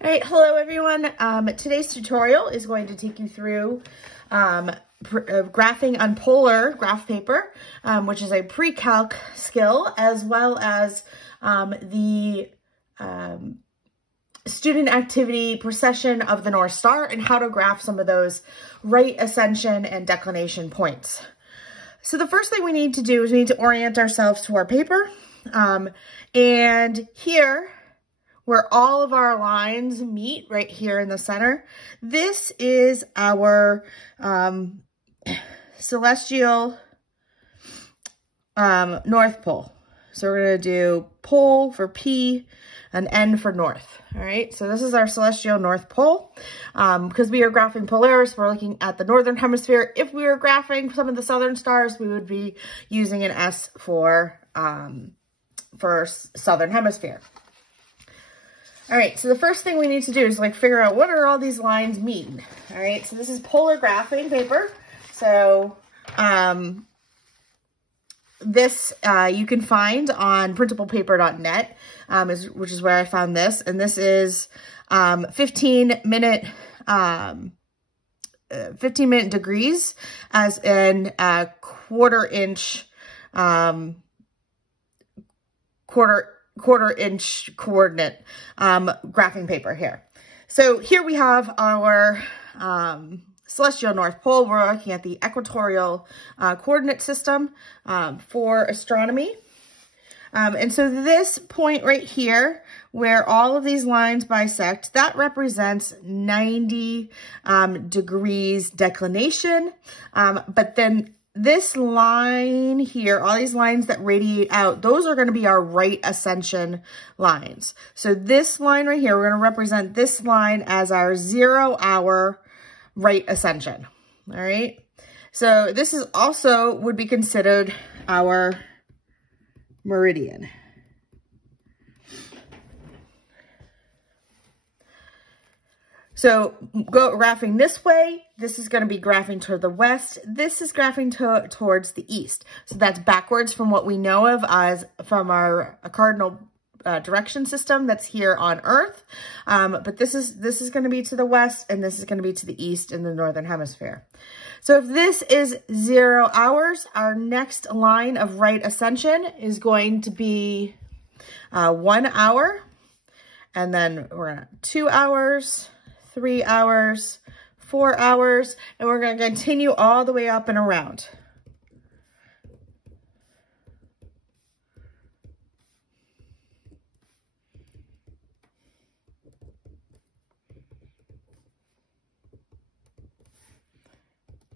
All right, hello everyone. Today's tutorial is going to take you through graphing on polar graph paper, which is a pre-calc skill, as well as the student activity precession of the North Star and how to graph some of those right ascension and declination points. So the first thing we need to do is we need to orient ourselves to our paper. And here, where all of our lines meet right here in the center, this is our celestial North Pole. So we're going to do pole for P and N for north. All right, so this is our celestial North Pole. Because we are graphing Polaris, we're looking at the northern hemisphere. If we were graphing some of the southern stars, we would be using an S for southern hemisphere. All right, so the first thing we need to do is figure out what are all these lines mean. All right, so this is polar graphing paper. So this you can find on printablepaper.net, which is where I found this. And this is 15-minute degrees as in quarter-inch coordinate graphing paper here. So here we have our celestial North Pole. We're looking at the equatorial coordinate system for astronomy. And so this point right here, where all of these lines bisect, that represents 90 degrees declination. But then this line here, all these lines that radiate out, those are going to be our right ascension lines. So this line right here, we're going to represent this line as our 0-hour right ascension. All right. So this is also would be considered our meridian. So go graphing this way, this is going to be graphing toward the west. This is graphing towards the east. So that's backwards from what we know of as from our cardinal direction system that's here on Earth. But this is going to be to the west, and this is going to be to the east in the northern hemisphere. So if this is 0 hours, our next line of right ascension is going to be 1 hour, and then we're going to 2 hours, 3 hours, 4 hours, and we're going to continue all the way up and around.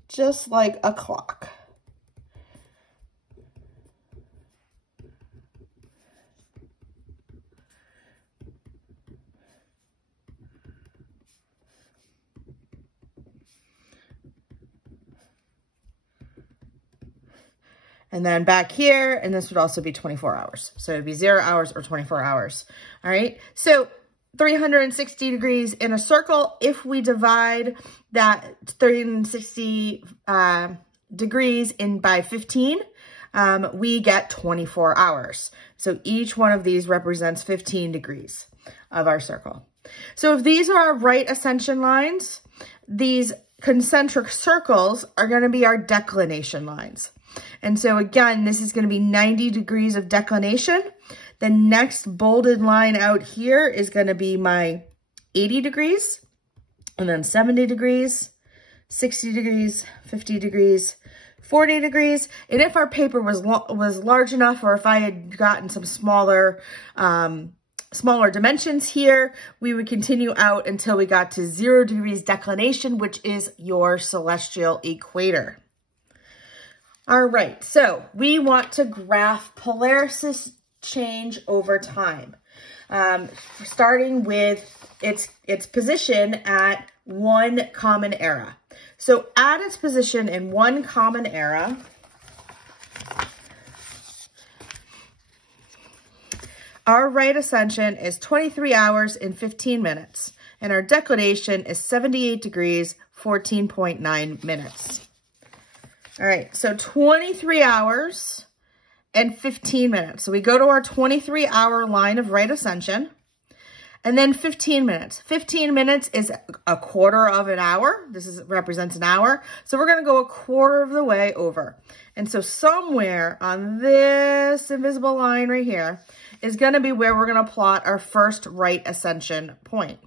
Just like a clock. And then back here, and this would also be 24 hours. So it'd be 0 hours or 24 hours. All right. So 360 degrees in a circle. If we divide that 360 degrees by 15, we get 24 hours. So each one of these represents 15 degrees of our circle. So if these are our right ascension lines, these concentric circles are going to be our declination lines. And so again, this is going to be 90 degrees of declination. The next bolded line out here is going to be my 80 degrees, and then 70 degrees, 60 degrees, 50 degrees, 40 degrees. And if our paper was large enough, or if I had gotten some smaller dimensions here, we would continue out until we got to 0 degrees declination, which is your celestial equator. All right, so we want to graph Polaris' change over time, starting with its position at one common era. So at its position in one common era, our right ascension is 23 hours and 15 minutes, and our declination is 78 degrees, 14.9 minutes. All right, so 23 hours and 15 minutes. So we go to our 23-hour line of right ascension, And then 15 minutes. 15 minutes is a quarter of an hour. Represents an hour. So we're going to go a quarter of the way over. And so somewhere on this invisible line right here is going to be where we're going to plot our first right ascension point.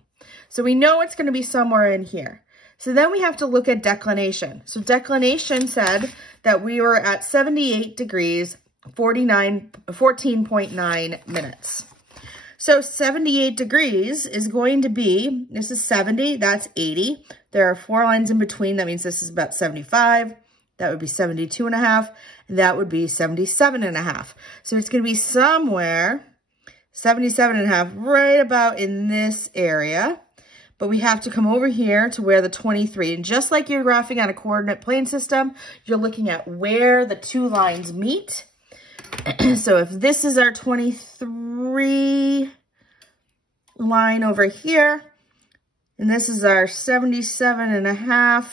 So we know it's going to be somewhere in here. So then we have to look at declination. So declination said that we were at 78 degrees, 14.9 minutes. So 78 degrees is going to be, this is 70, that's 80. There are 4 lines in between. That means this is about 75. That would be 72.5. And that would be 77.5. So it's going to be somewhere 77.5, right about in this area. But we have to come over here to where the 23, and just like you're graphing on a coordinate plane system, you're looking at where the 2 lines meet. So if this is our 23 line over here, and this is our 77.5,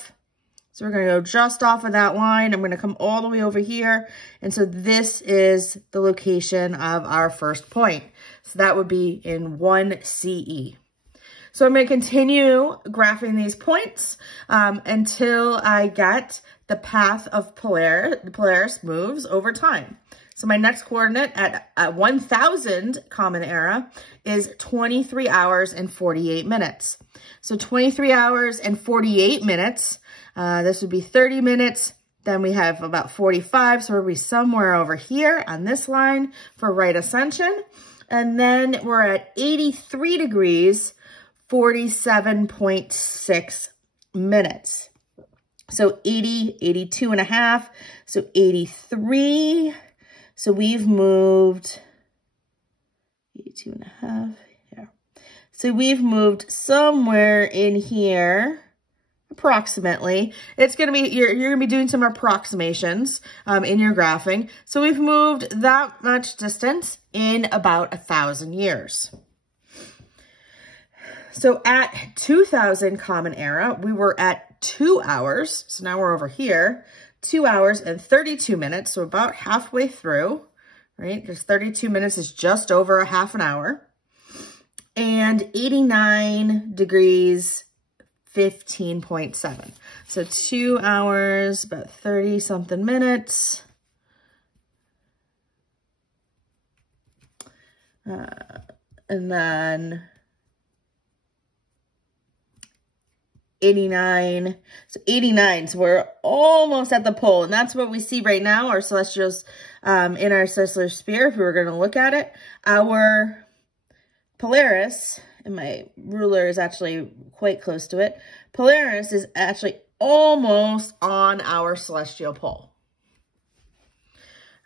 so we're going to go just off of that line. I'm going to come all the way over here. And so this is the location of our first point. So that would be in 1 CE. So I'm going to continue graphing these points until I get the path of the Polaris moves over time. So my next coordinate at 1000 Common Era is 23 hours and 48 minutes. So 23 hours and 48 minutes, this would be 30 minutes. Then we have about 45, so we'll be somewhere over here on this line for right ascension. And then we're at 83 degrees, 47.6 minutes. So 80, 82.5, so 83. So we've moved 82.5, yeah. So we've moved somewhere in here, approximately. It's going to be, you're going to be doing some approximations in your graphing. So we've moved that much distance in about 1,000 years. So at 2000 Common Era, we were at 2 hours. So now we're over here, 2 hours and 32 minutes. So about halfway through, right? Because 32 minutes is just over a half an hour. And 89 degrees, 15.7. So 2 hours, about 30 something minutes. And then 89, so 89, so we're almost at the pole, and that's what we see right now, our celestials in our celestial sphere, if we were going to look at it. Our Polaris, and my ruler is actually quite close to it, Polaris is actually almost on our celestial pole.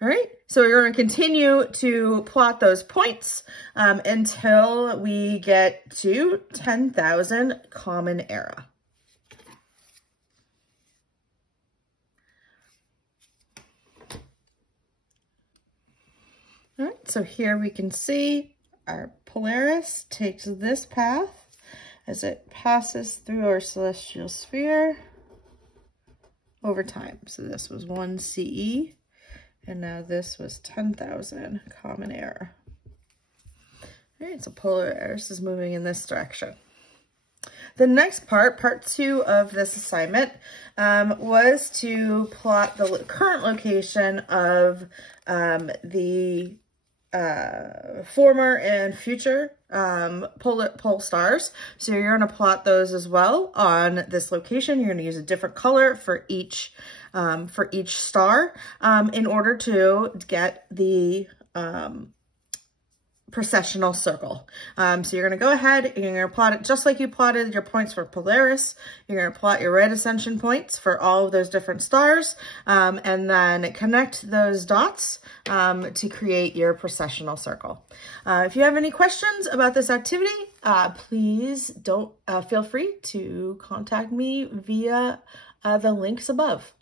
All right, so we're going to continue to plot those points until we get to 10,000 Common Era. All right, so here we can see our Polaris takes this path as it passes through our celestial sphere over time. So this was 1 CE, and now this was 10,000 Common Era. All right, so Polaris is moving in this direction. The next part, part 2 of this assignment, was to plot the current location of the former and future pole stars. So you're going to plot those as well on this location. You're going to use a different color for each star in order to get the precessional circle. So you're going to go ahead and you're going to plot it just like you plotted your points for Polaris. You're going to plot your right ascension points for all of those different stars, and then connect those dots to create your precessional circle. If you have any questions about this activity, please feel free to contact me via the links above.